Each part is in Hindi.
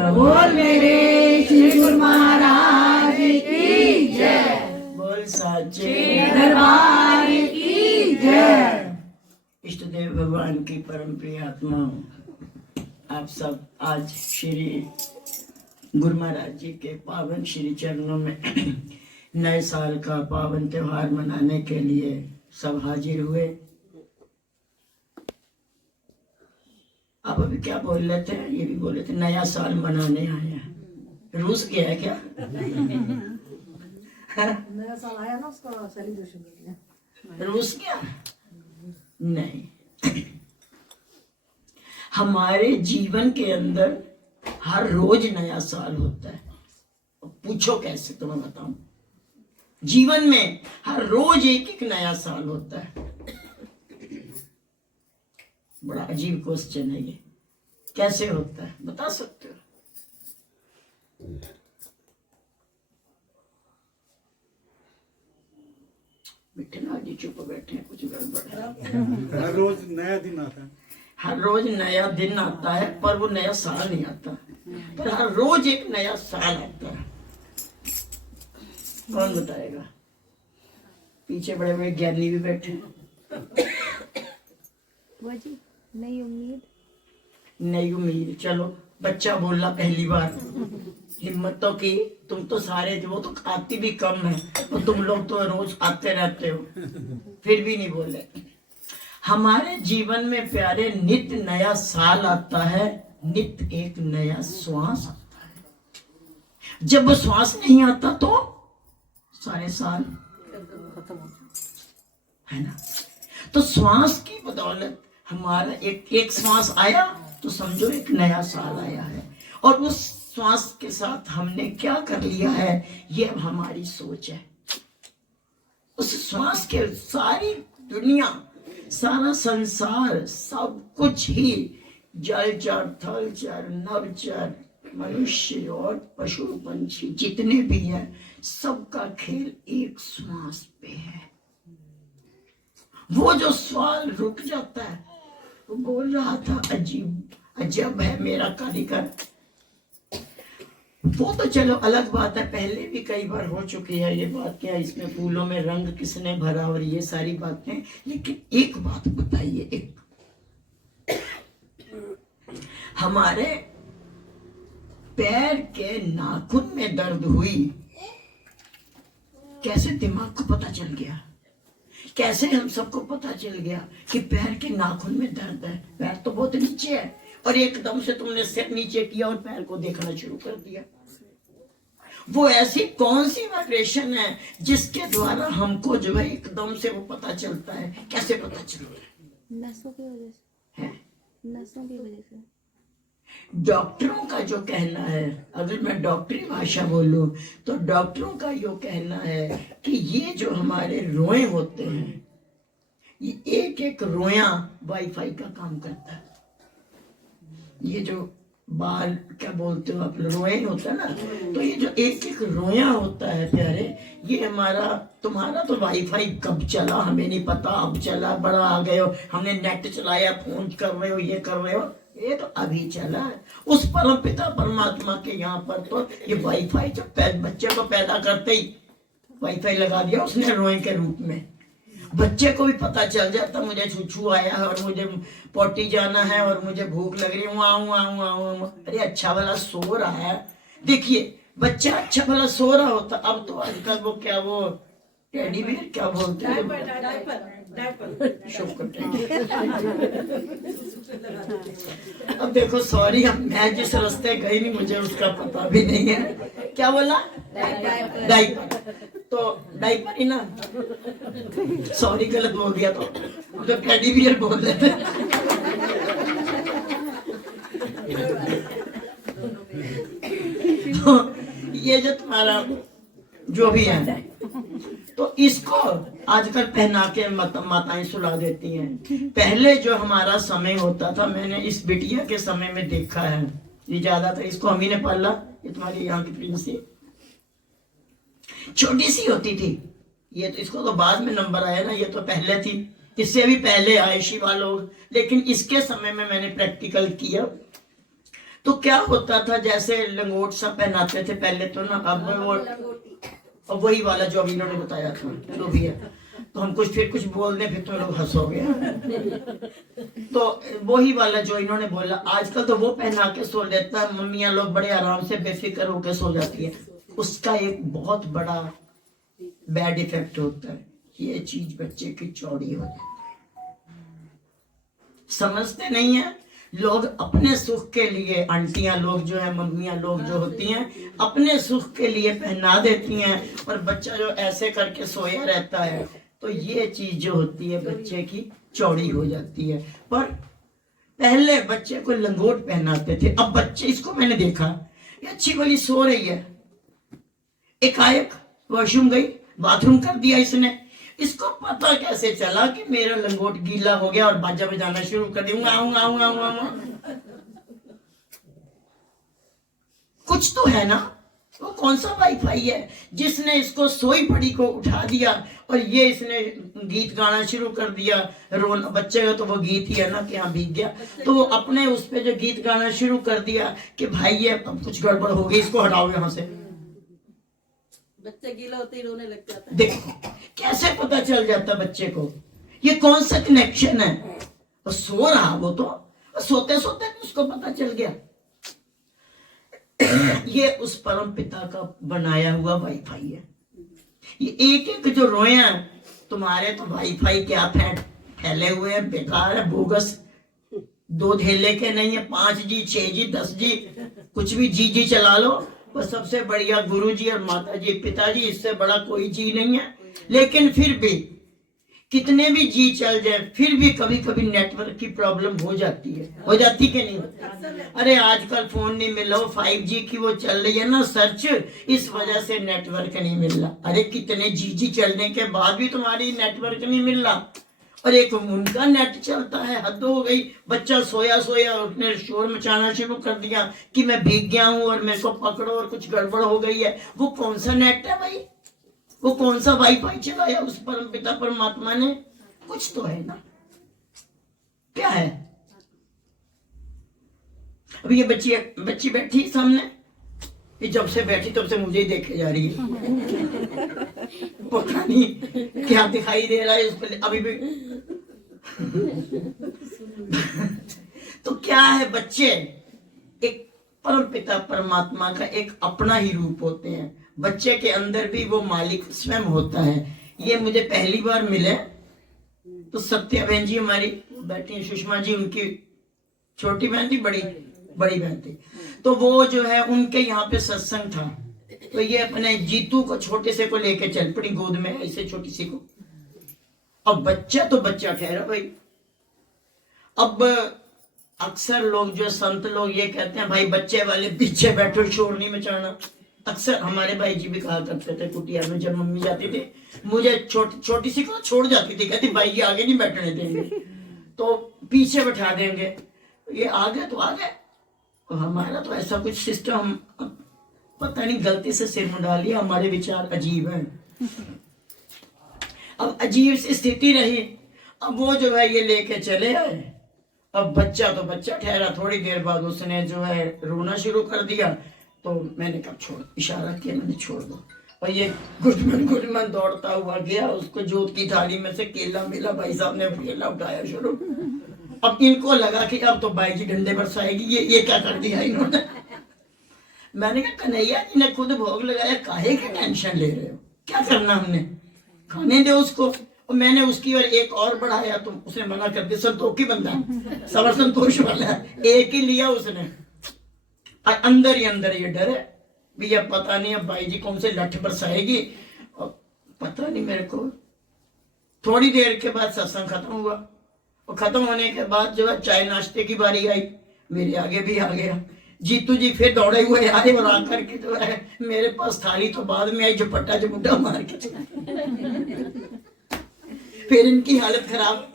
बोल मेरे श्री गुरु महाराज की जय। बोल साचे दरबार की जय। इष्ट देव भगवान की परम प्रिय आत्मा, आप सब आज श्री गुरु महाराज जी के पावन श्री चरणों में नए साल का पावन त्योहार मनाने के लिए सब हाजिर हुए। आप अभी क्या बोल रहे थे? ये भी बोले थे नया साल मनाने आए हैं। रूस गया है क्या? नया साल आया ना, उसका सेलिब्रेशन कर लिया। रूस गया? नहीं। हमारे जीवन के अंदर हर रोज नया साल होता है। पूछो कैसे, तो मैं बताऊं। जीवन में हर रोज एक एक नया साल होता है। बड़ा अजीब क्वेश्चन है ये, कैसे होता है बता सकते हो? बैठे ना जी, चुप बैठे, कुछ गड़बड़ है। हर रोज नया दिन आता है। हर रोज नया दिन आता है, पर वो नया साल नहीं आता। पर हर रोज एक नया साल आता है। कौन बताएगा? पीछे बड़े बड़े ज्ञानी भी बैठे हैं। वो जी नई उम्मीद। नई उम्मीद, चलो बच्चा बोला पहली बार, हिम्मत तो की। तुम तो सारे, वो तो खाती भी कम है, और तुम लोग तो रोज खाते रहते हो, फिर भी नहीं बोले। हमारे जीवन में प्यारे नित्य नया साल आता है, नित्य एक नया श्वास आता है। जब वो श्वास नहीं आता तो सारे साल है ना। तो श्वास की बदौलत हमारा एक श्वास आया तो समझो एक नया साल आया है। और उस श्वास के साथ हमने क्या कर लिया है, ये अब हमारी सोच है। उस श्वास के सारी दुनिया, सारा संसार, सब कुछ ही, जलचर, थलचर, नभचर, मनुष्य और पशु पंछी जितने भी हैं, सबका खेल एक श्वास पे है। वो जो सवाल रुक जाता है, वो बोल रहा था अजीब अजब है मेरा कारीगर। वो तो चलो अलग बात है, पहले भी कई बार हो चुकी है ये बात। क्या इसमें फूलों में रंग किसने भरा और ये सारी बातें। लेकिन एक बात बताइए, एक हमारे पैर के नाखून में दर्द हुई, कैसे दिमाग को पता चल गया? कैसे हम सबको पता चल गया कि पैर के नाखून में दर्द है? पैर तो बहुत नीचे है, और एकदम से तुमने सिर नीचे किया और पैर को देखना शुरू कर दिया। वो ऐसी कौन सी वाइब्रेशन है जिसके द्वारा हमको जो है एकदम से वो पता चलता है? कैसे पता चलता है? नसों की वजह से है? नसों की वजह से। डॉक्टरों का जो कहना है, अगर मैं डॉक्टरी भाषा बोलूं तो डॉक्टरों का यो कहना है कि ये जो हमारे रोए होते हैं, ये एक एक रोया वाईफाई का काम करता है। ये जो बाल क्या बोलते हो आप, रोए होता है ना, तो ये जो एक एक रोया होता है प्यारे, ये हमारा तुम्हारा तो वाईफाई कब चला हमें नहीं पता, अब चला, बड़ा आ गए हो, हमने नेट चलाया, फोन कर रहे हो, ये कर रहे हो, ये तो अभी चला है। उस परम पिता परमात्मा के यहाँ पर तो ये वाईफाई जो बच्चे को पैदा करते ही वाईफाई लगा दिया उसने रोए के रूप में। बच्चे को भी पता चल जाता मुझे छुछू आया है और मुझे पोटी जाना है और मुझे भूख लग रही है, अरे अच्छा भला सो रहा है। देखिए बच्चा अच्छा भला सो रहा होता। अब तो आजकल वो क्या, वो टेडी बियर क्या बोलते हैं, अब देखो सॉरी, मैं जिस रास्ते गई नहीं मुझे उसका पता भी नहीं है। क्या बोला? डायपर। तो डायपर ही ना, सॉरी गलत बोल दिया, तो टेडी बियर बोल रहे थे। तो ये जो तुम्हारा जो भी है, तो इसको आजकल पहना के माताएं सुला देती हैं। पहले जो हमारा समय होता था, मैंने इस बिटिया के समय में देखा है, ये ज्यादा था, इसको हम ही ने पाला। ये तुम्हारी यहाँ की प्रिंसी छोटी सी होती थी, ये तो इसको तो बाद में नंबर आया ना, ये तो पहले थी, इससे भी पहले आए शिवा लोग। लेकिन इसके समय में मैंने प्रैक्टिकल किया तो क्या होता था, जैसे लंगोट सा पहनाते थे पहले तो ना, अब वो अब वही वाला जो अभी इन्होंने बताया था जो भी है, तो हम कुछ फिर कुछ बोल दें फिर तो लोग हंसोगे। तो वही वाला जो इन्होंने बोला, आजकल तो वो पहना के सो लेता है, मम्मियां लोग बड़े आराम से बेफिक्र होकर सो जाती है। उसका एक बहुत बड़ा बैड इफेक्ट होता है, ये चीज बच्चे की चौड़ी हो जाती है। समझते नहीं है लोग, अपने सुख के लिए आंटियां लोग जो है, मम्मियां लोग जो होती हैं, अपने सुख के लिए पहना देती हैं, और बच्चा जो ऐसे करके सोया रहता है, तो ये चीज जो होती है बच्चे की चौड़ी हो जाती है। पर पहले बच्चे को लंगोट पहनाते थे, अब बच्चे, इसको मैंने देखा, ये अच्छी वाली सो रही है, एकाएक वॉशरूम गई, बाथरूम कर दिया इसने, इसको पता कैसे चला कि मेरा लंगोट गीला हो गया, और बाजा बजाना शुरू कर दिया, कुछ तो है ना। वो कौन सा वाईफाई है जिसने इसको सोई पड़ी को उठा दिया और ये इसने गीत गाना शुरू कर दिया। रोन बच्चे का तो वो गीत ही है ना कि हाँ भीग गया, तो वो अपने उस पे जो गीत गाना शुरू कर दिया कि भाई ये अब कुछ गड़बड़ हो गई, इसको हटाओ यहाँ से। बच्चा गीला होते ही रोने लग जाता है। देखो कैसे पता चल जाता बच्चे को, ये कौन सा कनेक्शन है। तो सो रहा वो तो सोते सोते उसको पता चल गया। ये उस परम पिता का बनाया हुआ वाईफाई है। ये एक एक जो रोए हैं, तुम्हारे तो वाईफाई क्या फैले हुए हैं, बेकार है, बोगस, 2 धेले के नहीं है, 5G 6G 10G कुछ भी जी चला लो, बस सबसे बढ़िया गुरुजी और माताजी पिताजी, इससे बड़ा कोई जी नहीं है। लेकिन फिर भी कितने भी जी चल जाए, फिर भी कभी कभी नेटवर्क की प्रॉब्लम हो जाती है, हो जाती कि नहीं होती। अरे आजकल फोन नहीं मिल रहा, 5G की वो चल रही है ना सर्च, इस वजह से नेटवर्क नहीं मिल रहा। अरे कितने जी चलने के बाद भी तुम्हारी नेटवर्क नहीं मिल रहा, और एक उनका नेट चलता है, हद हो गई। बच्चा सोया उसने शोर मचाना शुरू कर दिया कि मैं भीग गया हूं और मेरे को पकड़ो और कुछ गड़बड़ हो गई है। वो कौन सा नेट है भाई, वो कौन सा वाईफाई चलाया उस परम पिता परमात्मा ने, कुछ तो है ना, क्या है। अभी ये बच्ची बैठी सामने, ये जब से बैठी तब से मुझे ही देखे जा रही है, पता नहीं क्या दिखाई दे रहा है उस पर अभी भी। तो क्या है, बच्चे एक परम पिता परमात्मा का एक अपना ही रूप होते हैं। बच्चे के अंदर भी वो मालिक स्वयं होता है। ये मुझे पहली बार मिले तो सत्या बहन जी हमारी बैठी हैं, सुषमा जी उनकी छोटी बहन थी, बड़ी बहन थी, तो वो जो है उनके यहाँ पे सत्संग था, तो ये अपने जीतू को छोटे से को लेके चल पड़ी गोद में, ऐसे छोटी सी को। अब बच्चा तो बच्चा ठहरा भाई। अब अक्सर लोग जो संत लोग ये कहते हैं भाई बच्चे वाले पीछे बैठो, शोर नहीं मचाना। अक्सर हमारे भाई जी भी कहा करते थे कुटिया में, जब मम्मी जाती थी मुझे छोटी सी को छोड़ जाती थी, कहती भाई ये आगे नहीं बैठने देंगे तो पीछे बैठा देंगे, ये आगे तो आगे। हमारा तो ऐसा कुछ सिस्टम पता नहीं गलती से सिर में डाल लिया, हमारे विचार अजीब हैं। अब अजीब सी स्थिति रही, अब वो जो है ये लेके चले आए। अब बच्चा तो बच्चा ठहरा, थोड़ी देर बाद उसने जो है रोना शुरू कर दिया, तो मैंने कहा छोड़, इशारा किया मैंने छोड़ दो, और ये गुटमन दौड़ता हुआ गया, उसको जोत की थाली में से केला मिला, भाई साहब ने केला उठाया शुरू। अब इनको लगा कि अब तो बाई जी डंडे बरसाएगी, ये क्या कर दिया इन्होंने। मैंने कहा कन्हैया जी ने खुद भोग लगाया, काहे की टेंशन ले रहे हो, क्या करना हमने, खाने दो उसको। और मैंने उसकी और एक और बढ़ाया, तो उसने मना कर दिया, संतोषी बंदा है, सबर संतोष वाला है, एक ही लिया उसने। अंदर ही अंदर ये डर है भैया, पता नहीं अब भाई जी कौन से लठ बरसाएगी, और पता नहीं मेरे को। थोड़ी देर के बाद सत्संग खत्म हुआ, और खत्म होने के बाद जो है चाय नाश्ते की बारी आई, मेरे आगे भी आ गया। जीतू जी फिर दौड़े हुए आए और आकर के जो है मेरे पास थाली तो बाद में आई, झपट्टा झपट्टा मार के फिर इनकी हालत खराब।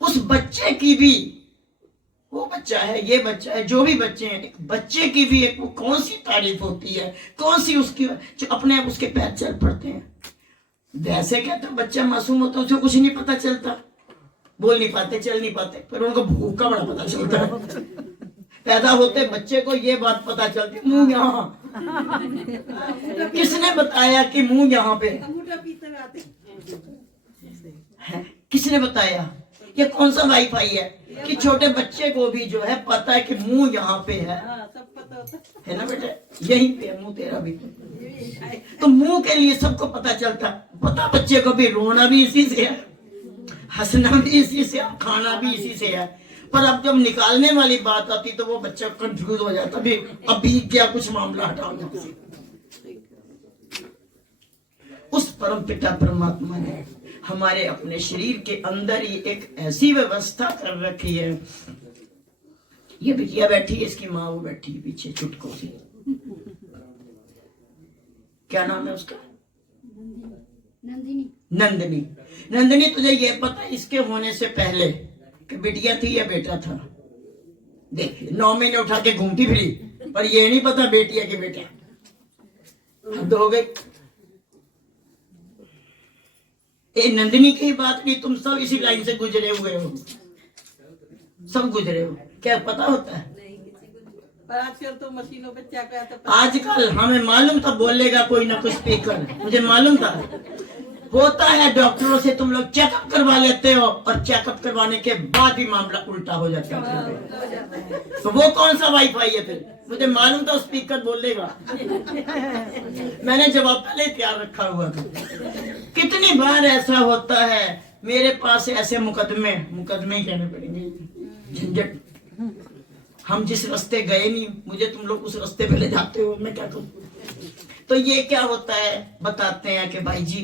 उस बच्चे की भी, वो बच्चा है ये बच्चा है, जो भी बच्चे हैं, एक बच्चे की भी एक वो कौन सी तारीफ होती है, कौन सी उसकी, जो अपने आप उसके पैर चल पड़ते हैं। वैसे कहते हैं बच्चा मासूम होता है, उसे कुछ नहीं पता चलता, बोल नहीं पाते, चल नहीं पाते, पर उनको भूख का बड़ा पता चलता है। पैदा होते बच्चे को ये बात पता चलती, मुंह यहाँ। किसने बताया कि मुंह यहाँ पे है? किसने बताया? ये कौन सा वाईफाई है कि छोटे बच्चे को भी जो है पता है कि मुंह यहाँ पे है ना बेटा, यहीं पे है मुंह तेरा भी। तो मुंह के लिए सबको पता चलता, पता बच्चे को भी रोना भी इसी से है, हंसना भी इसी से, खाना भी इसी से है। पर अब जब निकालने वाली बात आती तो वो बच्चा कंफ्यूज हो जाता, भी अभी क्या कुछ मामला हटाओ यहाँ से। उस परम पिता परमात्मा ने हमारे अपने शरीर के अंदर ही एक ऐसी व्यवस्था कर रखी है। ये बिटिया बैठी है, इसकी माँ वो बैठी है पीछे चुटकों से। क्या नाम है उसका? नंदिनी। नंदिनी। नंदिनी, तुझे ये पता इसके होने से पहले कि बिटिया थी या बेटा था? देख 9 महीने उठा के घूमती फिरी, पर ये नहीं पता बेटी है कि बेटा। हद हो गई। ये नंदिनी की बात नहीं, तुम सब इसी लाइन से गुजरे हुए हो, सब गुजरे हो। क्या पता होता है? पर आजकल तो मशीनों पे चेक आता है। आजकल हमें मालूम था बोलेगा कोई ना कुछ स्पीकर, मुझे मालूम था। होता है डॉक्टरों से तुम लोग चेकअप करवा लेते हो और चेकअप करवाने के बाद ही मामला उल्टा हो जाता है। तो वो कौन सा वाईफाई है फिर? मुझे मालूम था स्पीकर बोलेगा। मैंने जवाब पहले तैयार रखा हुआ था। कितनी बार ऐसा होता है मेरे पास ऐसे मुकदमे ही कहने पड़ेंगे, झंझट। हम जिस रास्ते गए नहीं, मुझे तुम लोग उस रास्ते पे ले जाते हो, मैं क्या करूं? तो ये क्या होता है बताते हैं कि भाई जी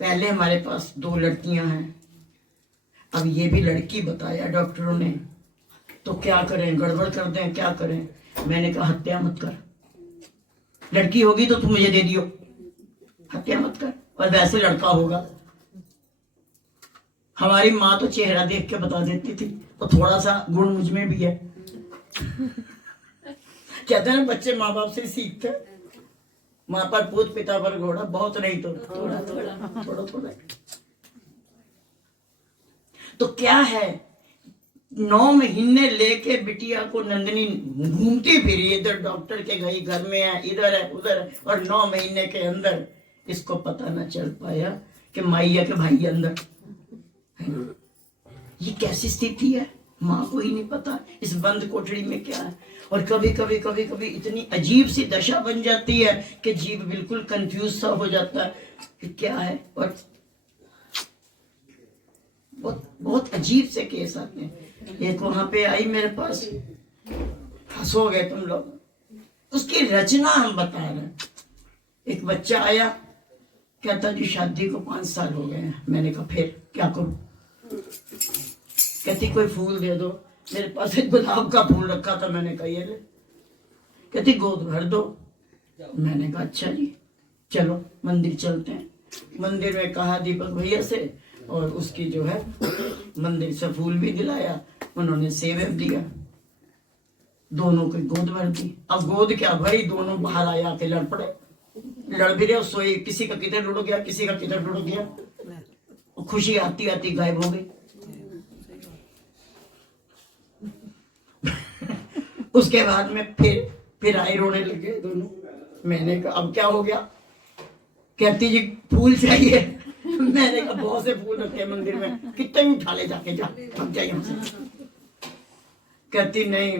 पहले हमारे पास 2 लड़कियां हैं, अब ये भी लड़की बताया डॉक्टरों ने, तो क्या करें? गड़बड़ कर दें, क्या करें? मैंने कहा हत्या मत कर, लड़की होगी तो तुम मुझे दे दियो, हत्या मत कर। और वैसे लड़का होगा। हमारी माँ तो चेहरा देख के बता देती थी, और थोड़ा सा गुण मुझ में भी है। कहते हैं बच्चे माँ बाप से सीखते, माँ पर पूत पिता पर घोड़ा, बहुत नहीं तो थोड़ा। तो क्या है, 9 महीने लेके बिटिया को नंदिनी घूमती फिरी, इधर डॉक्टर के गई, घर में है, इधर है, उधर है, और 9 महीने के अंदर इसको पता ना चल पाया कि माइया के भाई अंदर। ये कैसी स्थिति है, माँ को ही नहीं पता इस बंद कोठरी में क्या है। और कभी कभी इतनी अजीब सी दशा बन जाती है कि जीव बिल्कुल कंफ्यूज सा हो जाता है कि क्या है। और बहुत अजीब से केस आते हैं। एक वहां पे आई मेरे पास, हंसो गए तुम लोग, उसकी रचना हम बता रहे हैं। एक बच्चा आया, कहता जी शादी को 5 साल हो गए हैं। मैंने कहा फिर क्या करूं? कहती कोई फूल दे दो। मेरे पास एक गुलाब का फूल रखा था, मैंने कहा ये ले। कहती गोद भर दो। मैंने कहा अच्छा जी चलो मंदिर चलते हैं। मंदिर में कहा दीपक भैया से, और उसकी जो है मंदिर से फूल भी दिलाया, उन्होंने सेब दिया, दोनों की गोद भर दी। अब गोद क्या भाई, दोनों बाहर आया के लड़ पड़े, लड़ भी रहे, सोए, किसी का किधर लुढ़ गया, किसी का किधर लुढ़ गया। खुशी आती आती गायब हो गई। उसके बाद में फिर आए, रोने लगे दोनों। मैंने कहा अब क्या हो गया? कहती जी फूल चाहिए। मैंने कहा बहुत से फूल रखे मंदिर में, कितने भी उठा ले जाके, जा भाग जाइए हमसे। कहती नहीं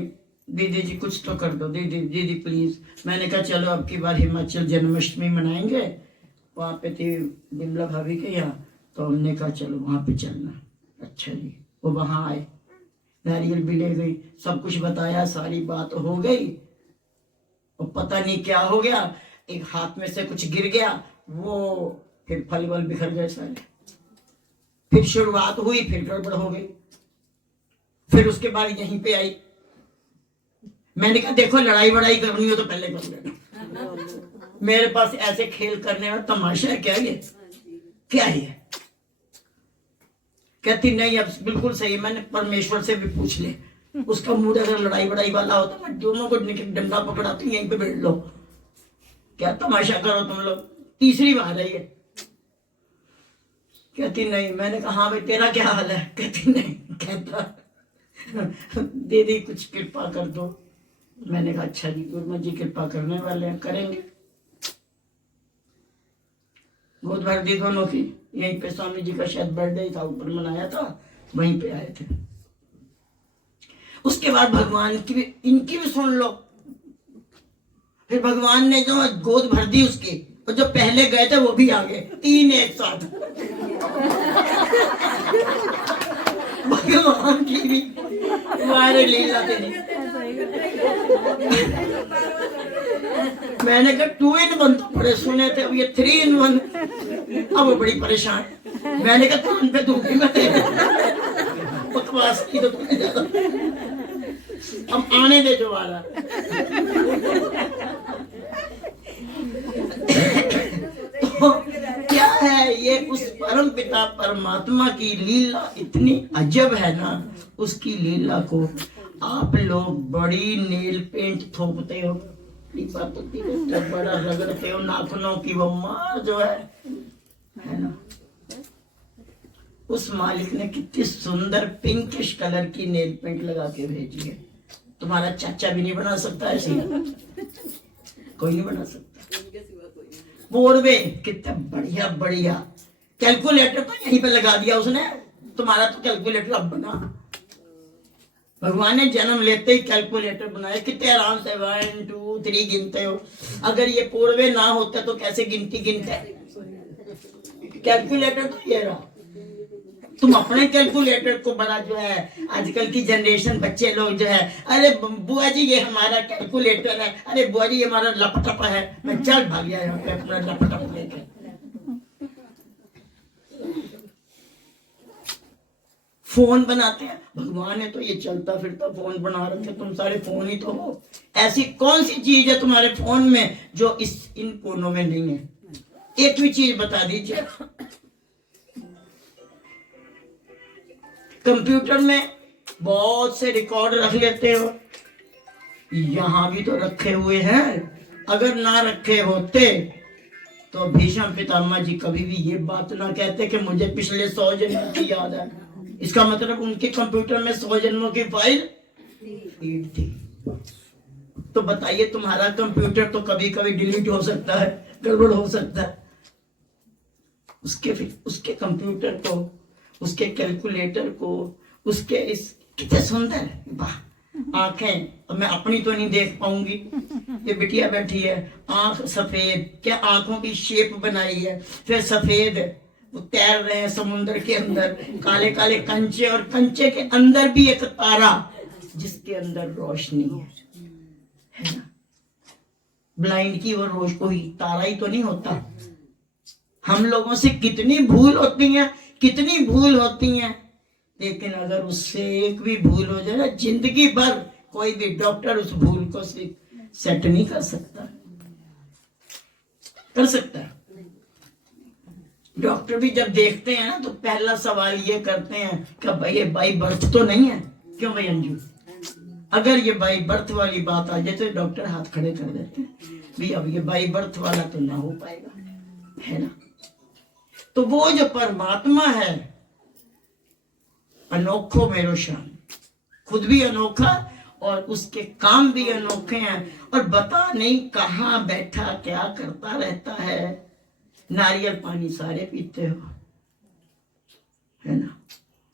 दीदी जी कुछ तो कर दो, दीदी प्लीज। मैंने कहा चलो अब की बार हिमाचल जन्माष्टमी मनाएंगे, वहां पे थी बिमला भाभी के यहाँ, तो हमने कहा चलो वहां पे चलना। अच्छा जी, वो वहां आए, नारियल भी ले गई, सब कुछ बताया, सारी बात हो गई। और पता नहीं क्या हो गया, एक हाथ में से कुछ गिर गया, वो फिर फल वल बिखर गए सारे। फिर शुरुआत हुई, फिर गड़बड़ हो गई। फिर उसके बाद यहीं पे आई। मैंने कहा देखो लड़ाई वड़ाई करनी हो तो पहले कर लेना, मेरे पास ऐसे खेल करने में तमाशा है क्या? ये क्या है? कहती नहीं अब बिल्कुल सही, मैंने परमेश्वर से भी पूछ ले, उसका मूड अगर लड़ाई वड़ाई वाला होता मैं दोनों को डंडा पकड़ाती, यहीं पे बैठ लो। क्या तमाशा करो तुम लोग? तीसरी बार है ये। कहती नहीं। मैंने कहा हाँ भाई तेरा क्या हाल है? कहती नहीं। कहता दीदी कुछ कृपा कर दो। मैंने कहा अच्छा जी, गुरुमा जी कृपा करने वाले हैं, करेंगे। गोद भर दी दोनों की। यहीं पे स्वामी जी का शायद बर्थडे था, ऊपर मनाया था, वहीं पे आए थे। उसके बाद भगवान की भी, इनकी भी सुन लो। फिर भगवान ने जो गोद भर दी उसकी, और जो पहले गए थे वो भी आ गए, 3 एक साथ। भगवान की भी तुम्हारे लीला तेरी। मैंने कहा 2 in 1 तो बड़े सुने थे, अब ये 3 in 1। अब वो बड़ी परेशान। मैंने कहा कान पे दूंगी मैं तेरे, बकवास की तो तुमने ज्यादा। अब आने दे जो वाला। तो क्या है ये, उस परम पिता परमात्मा की लीला इतनी अजब है ना। उसकी लीला को आप लोग बड़ी नेल पेंट थोपते हो, बड़ा रगड़ते हो, नाखूनों की वो मार जो है ना। उस मालिक ने कितनी सुंदर पिंकिश कलर की नेल पेंट लगा के भेजी है। तुम्हारा चाचा भी नहीं बना सकता ऐसे, कोई नहीं बना सकता। बोरवे कितना बढ़िया बढ़िया कैलकुलेटर तो यहीं पे लगा दिया उसने। तुम्हारा तो कैलकुलेटर अब बना। भगवान ने जन्म लेते ही कैलकुलेटर बनाया। कितने आराम से 1 2 3 गिनते हो। अगर ये पूर्वे ना होता तो कैसे गिनती गिनते? कैलकुलेटर तो ये रहा। तुम अपने कैलकुलेटर को बड़ा जो है, आजकल की जनरेशन बच्चे लोग जो है, अरे बुआ जी ये हमारा कैलकुलेटर है, अरे बुआ जी ये हमारा लपटप है। मैं चल भाग गया यहाँ पे अपना लपटप लेके। फोन बनाते हैं, भगवान ने तो ये चलता फिरता फोन बना रखे, तुम सारे फोन ही तो हो। ऐसी कौन सी चीज है तुम्हारे फोन में जो इन कोनों में नहीं है? एक भी चीज बता दीजिए। कंप्यूटर में बहुत से रिकॉर्ड रख लेते हो, यहां भी तो रखे हुए हैं। अगर ना रखे होते तो भीष्म पितामह जी कभी भी ये बात ना कहते कि मुझे पिछले 100 जन्मों की याद है। इसका मतलब उनके कंप्यूटर में 100 जन्मों की फाइल थी। तो बताइए, तुम्हारा कंप्यूटर तो कभी कभी डिलीट हो सकता है, गड़बड़ हो सकता है। उसके कंप्यूटर को, उसके कैलकुलेटर को, उसके इस कितने सुंदर वाह आंखें। अब मैं अपनी तो नहीं देख पाऊंगी, ये बिटिया बैठी है, आंख सफेद, क्या आंखों की शेप बनाई है। फिर सफेद, वो तैर रहे हैं समुद्र के अंदर, काले काले कंचे, और कंचे के अंदर भी एक तारा जिसके अंदर रोशनी है ना। ब्लाइंड की वो रोशनी, कोई तारा ही तो नहीं होता। हम लोगों से कितनी भूल होती है, कितनी भूल होती है, लेकिन अगर उससे एक भी भूल हो जाए ना, जिंदगी भर कोई भी डॉक्टर उस भूल को सेट नहीं कर सकता। कर सकता है? डॉक्टर भी जब देखते हैं ना तो पहला सवाल ये करते हैं कि भाई ये बाई बर्थ तो नहीं है। क्यों भाई अंजू? अगर ये बाई बर्थ वाली बात आ जाए तो डॉक्टर हाथ खड़े कर देते हैं, भी अब ये बाई बर्थ वाला तो ना हो पाएगा, है ना। तो वो जो परमात्मा है, अनोखो मेरो शान, खुद भी अनोखा और उसके काम भी अनोखे हैं। और बता नहीं कहाँ बैठा क्या करता रहता है। नारियल पानी सारे पीते हो, है ना।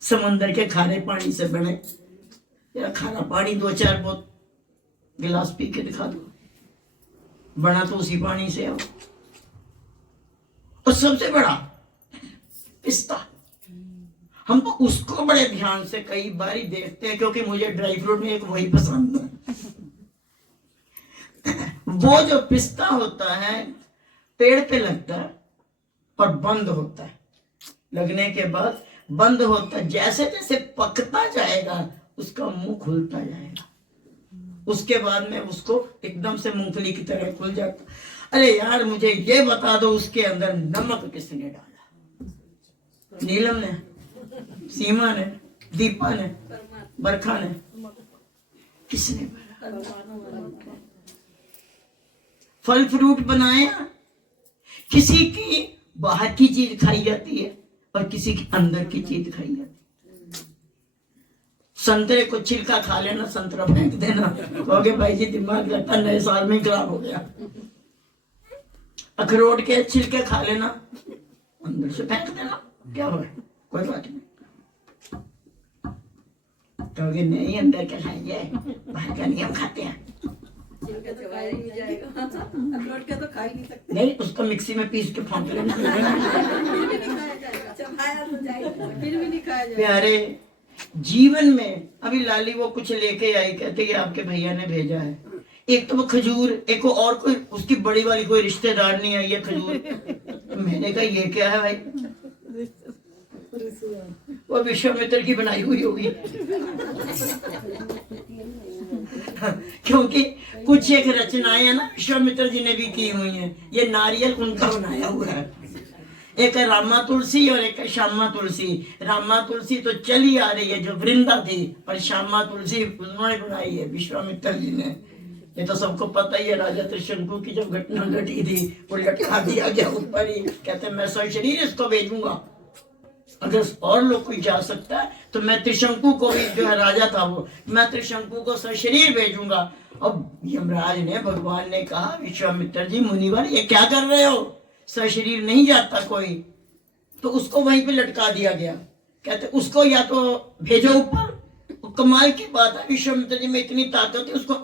समंदर के खारे पानी से बने, या खारा पानी 2-4 बहुत गिलास पी के दिखा दो, बना तो उसी पानी से हो। और सबसे बड़ा पिस्ता, हम तो उसको बड़े ध्यान से कई बार ही देखते हैं, क्योंकि मुझे ड्राई फ्रूट में एक वही पसंद है। वो जो पिस्ता होता है पेड़ पे लगता है और बंद होता है, लगने के बाद बंद होता है। जैसे जैसे पकता जाएगा उसका मुंह खुलता जाएगा, उसके बाद में उसको एकदम से मूंगफली की तरह खुल जाता। अरे यार मुझे ये बता दो, उसके अंदर नमक किसने डाला? नीलम ने, सीमा ने, दीपा ने, बरखा ने, किसने? फल फ्रूट बनाया, किसी की बाहर की चीज खाई जाती है, और किसी के अंदर की चीज खाई जाती। संतरे को छिलका खा लेना, संतरा फेंक देना, कहोगे भाई जी दिमाग लगता नए साल में खराब हो गया। अखरोट के छिलके खा लेना, अंदर से फेंक देना, क्या हो कोई बात नहीं। कहोगे नहीं अंदर क्या खाएंगे, बाहर का नहीं हम खाते हैं। छिलके तो खाया ही नहीं जाएगा, अखरोट के तो खा ही नहीं सकते। नहीं उसको मिक्सी में पीस के फेंक लेना। फिर भी नहीं खाया जाएगा, चबाया तो जाएगा, फिर भी नहीं खाया जाएगा। प्यारे जीवन में अभी लाली वो कुछ लेके आई, कहते कि आपके भैया ने भेजा है। एक तो वो खजूर, एक और कोई उसकी बड़ी वाली कोई रिश्तेदार नहीं आई है खजूर। तो मैंने कहा ये क्या है भाई, वो विश्वामित्र की बनाई हुई होगी। क्योंकि कुछ एक रचनाएं है ना विश्वामित्र जी ने भी की हुई हैं, ये नारियल उनका बनाया हुआ है। एक है रामा तुलसी और एक है श्यामा तुलसी। रामा तुलसी तो चली आ रही है जो वृंदा थी, पर श्यामा तुलसी उन्होंने बनाई है विश्वामित्र जी ने। ये तो सबको पता ही है, राजा त्रिशंकु की जब घटना घटी थी वो लटका दिया गया ऊपर ही, कहते मैं सशरीर इसको भेजूंगा। अगर और लोग कोई जा सकता है तो मैं त्रिशंकु को भी, जो है राजा था वो, मैं त्रिशंकु को सशरीर भेजूंगा। अब यमराज ने, भगवान ने कहा विश्वामित्र जी मुनिवर ये क्या कर रहे हो, सशरीर नहीं जाता कोई। तो उसको वहीं पे लटका दिया गया। कहते उसको या तो भेजो ऊपर। कमाल की बात है, विश्वामित्र जी में इतनी ताकत है, उसको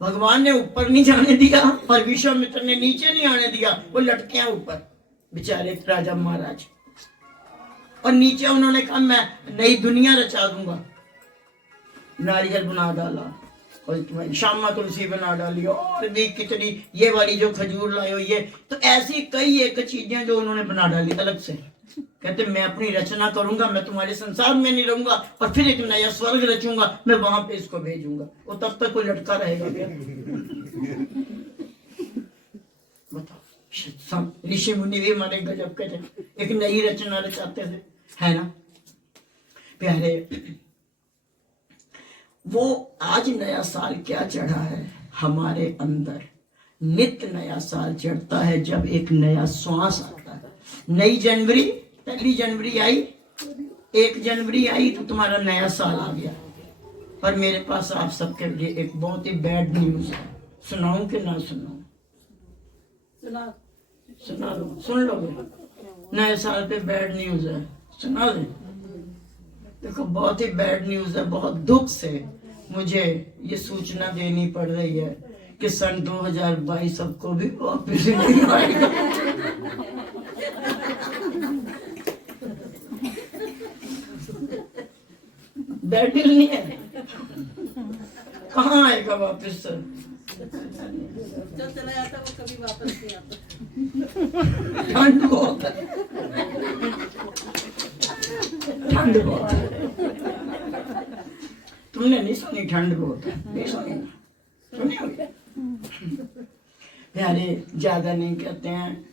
भगवान ने ऊपर नहीं जाने दिया और विश्वामित्र ने नीचे नहीं आने दिया, वो लटके हैं ऊपर बेचारे राजा महाराज। और नीचे उन्होंने कहा मैं नई दुनिया रचा दूंगा। नारियल बना डाला और श्यामा तुलसी बना डाली, और भी कितनी, ये वाली जो खजूर लाए हो ये, तो ऐसी कई एक चीजें जो उन्होंने बना डाली अलग से। कहते मैं अपनी रचना करूंगा, मैं तुम्हारे संसार में नहीं रहूंगा और फिर एक नया स्वर्ग रचूंगा, मैं वहां पे इसको भेजूंगा। वो तब तक कोई लटका रहेगा क्या? बताओ, ऋषि मुनि भी हमारे गजब के थे, एक नई रचना रचाते थे, है ना प्यारे। वो आज नया साल क्या चढ़ा है हमारे अंदर, नित्य नया साल चढ़ता है जब एक नया श्वास आता है। नई जनवरी, पहली जनवरी आई, 1 जनवरी आई तो तुम्हारा नया साल आ गया। पर मेरे पास आप सबके लिए एक बहुत ही बैड न्यूज है, सुनाऊं कि ना सुनाऊं? सुना लो, सुन लोगे? नए साल पे बैड न्यूज है, सुना दे। देखो बहुत ही बैड न्यूज है, बहुत दुख से मुझे ये सूचना देनी पड़ रही है कि सन 2022 सबको भी वापस नहीं आएगा। बैड न्यूज नहीं है, कहाँ आएगा वापस? जो चला जाता वो कभी वापस नहीं आता। ठंड बहुत है, ठंड बहुत है। तुमने नहीं सुनी ठंड बहुत है? नहीं सुनी ना, सुनी होगी। प्यारे ज्यादा नहीं कहते हैं,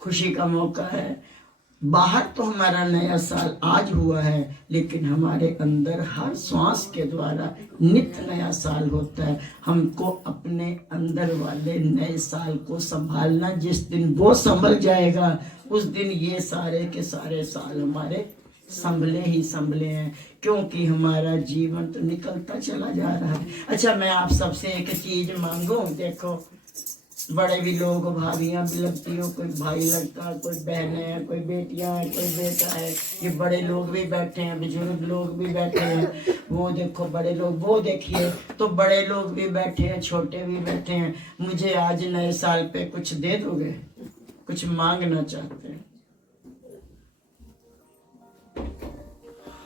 खुशी का मौका है। बाहर तो हमारा नया साल आज हुआ है, लेकिन हमारे अंदर हर श्वास के द्वारा नित्य नया साल होता है। हमको अपने अंदर वाले नए साल को संभालना, जिस दिन वो संभल जाएगा उस दिन ये सारे के सारे साल हमारे संभले ही संभले हैं, क्योंकि हमारा जीवन तो निकलता चला जा रहा है। अच्छा मैं आप सबसे एक चीज मांगू, देखो बड़े भी लोग, भाभियां भी लगती हो, कोई भाई लगता है, कोई बहनें हैं, कोई बेटियां हैं, कोई बेटा है, ये बड़े लोग भी बैठे हैं, बुजुर्ग लोग भी बैठे हैं, वो देखो बड़े लोग, वो देखिए तो बड़े लोग भी बैठे हैं, छोटे भी बैठे हैं। मुझे आज नए साल पे कुछ दे दोगे? कुछ मांगना चाहते हैं,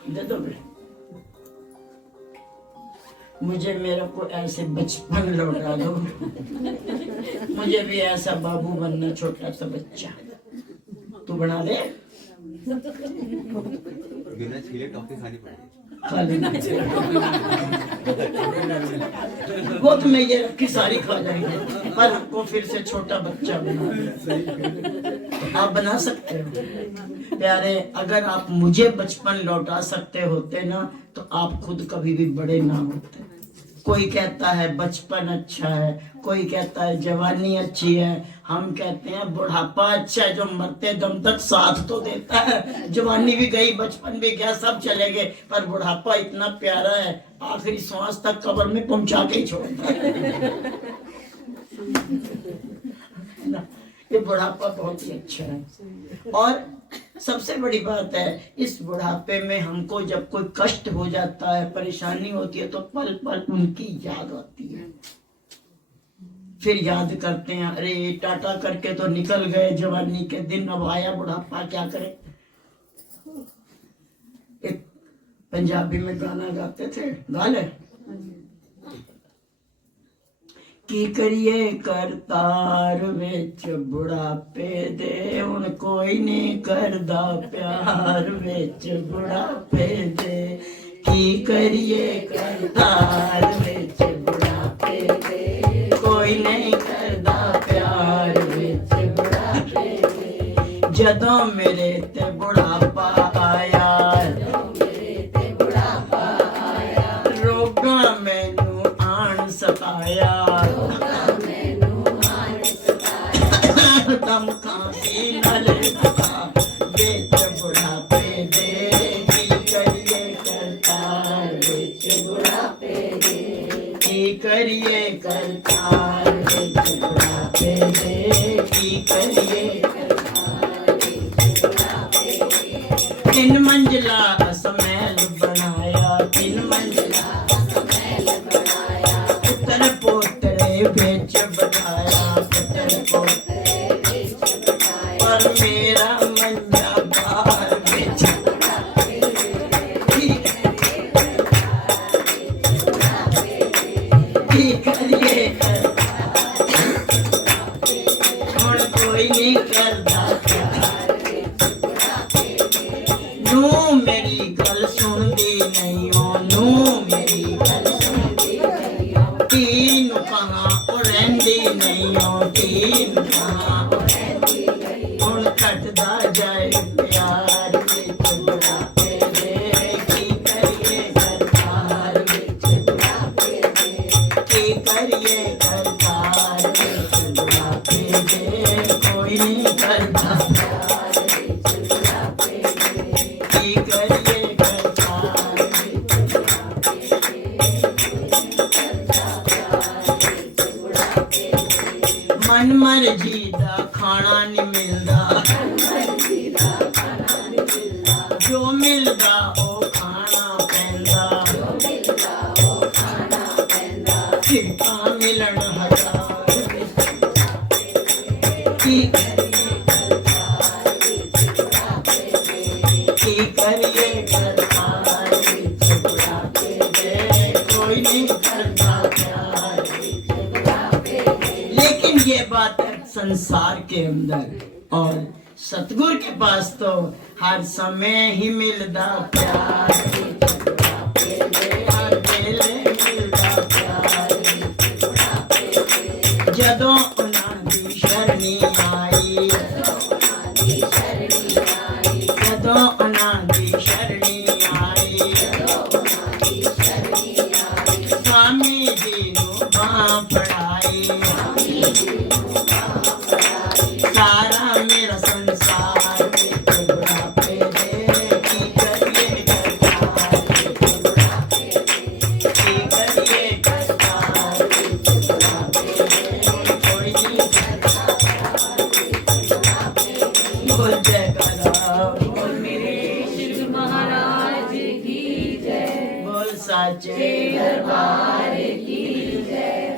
दे दोगे? मुझे मेरे को ऐसे बचपन लौटा दो, मुझे भी ऐसा बाबू बनना, छोटा सा बच्चा। तू बना दे, बिना छीले टॉफी खानी पड़ेगी। खा लेना। वो तो मैं ये रखी सारी खा जाएंगे, पर हमको फिर से छोटा बच्चा बना दे। आप बना सकते हो प्यारे। अगर आप मुझे बचपन लौटा सकते होते ना, तो आप खुद कभी भी बड़े ना होते। कोई कहता है बचपन अच्छा है, कोई कहता है जवानी अच्छी है, हम कहते हैं बुढ़ापा अच्छा है जो मरते दम तक साथ तो देता है। जवानी भी गई, बचपन भी गया, सब चले गए, पर बुढ़ापा इतना प्यारा है, आखिरी सांस तक कब्र में पहुंचा के ही छोड़ता है ना। ये बुढ़ापा बहुत ही अच्छा है। और सबसे बड़ी बात है, इस बुढ़ापे में हमको जब कोई कष्ट हो जाता है, परेशानी होती है, तो पल पल उनकी याद आती है। फिर याद करते हैं, अरे टाटा करके तो निकल गए जवानी के दिन, अब आया बुढ़ापा, क्या करें। एक पंजाबी में गाना गाते थे, गा ले। की करिए करतार विच बुढ़ापे दे, हुण कोई नहीं करदा प्यार विच बुढ़ापे दे। की करिए करतार विच बुढ़ापे दे, कोई नहीं करदा प्यार विच बुढ़ापे दे। जदों मेरे ते बुढ़ापा आया, रोगा मैनू आन सताया, दम खांसी नल लगा बेच बुढ़ापे दे। की करिए करतार बेच बुढ़ापे दे, की करिए करतार बेच बुढ़ापे दे, की करिए करतार बेच बुढ़ापे दे। 3 मंजिला असमैल बनाया, 3 मंजिला असमैल बनाया, पुत्र पोतरे बेच बनाया, पुत्र पोतरे पर मेरा मंजा बाहर बेच। की करिए हुण कोई नहीं करदा प्यार। नू मेरी गल सुनदी नहीं हो, नू मेरी गल सुनदी नहीं हो, तीन कहाँ ओ रहिंदी नहीं हो, तीन कहाँ ओ रहिंदी नहीं हो। हुण कटदा जाए प्यार विच बुढ़ापे दे। की करिए करतार विच बुढ़ापे दे, की करिए करतार विच बुढ़ापे दे। कोई नहीं करदा प्यार विच बुढ़ापे दे, की करिए करतार विच बुढ़ापे दे। मन मर्जी दा खाना नहीं मिलदा, जो मिलदा ओ खाना पैंदा, सिक्का मिलन हजार की करिए करतार विच बुढ़ापे दे, की करिए करतार विच बुढ़ापे दे। कोई नहीं करदा प्यार विच बुढ़ापे दे। लेकिन ये बात है संसार के अंदर, और सतगुरु के पास तो हर समय ही मिलदा प्यार विच बुढ़ापे दे, हर वेले मिलदा प्यार विच बुढ़ापे दे। जदों उन्हां दी शरणी आई, जदों उन्हां दी शरणी आई, स्वामी जी नू बांह फड़ाई, सारा मेरा संसार विच बुढ़ापे दे। की करिए करतार विच बुढ़ापे दे, की करिए करतार विच बुढ़ापे दे। कोई नहीं करदा प्यार विच बुढ़ापे दे। बोल जयकारा बोल मेरे श्री गुरु महाराज की जय। बोल साचे दरबार की जय।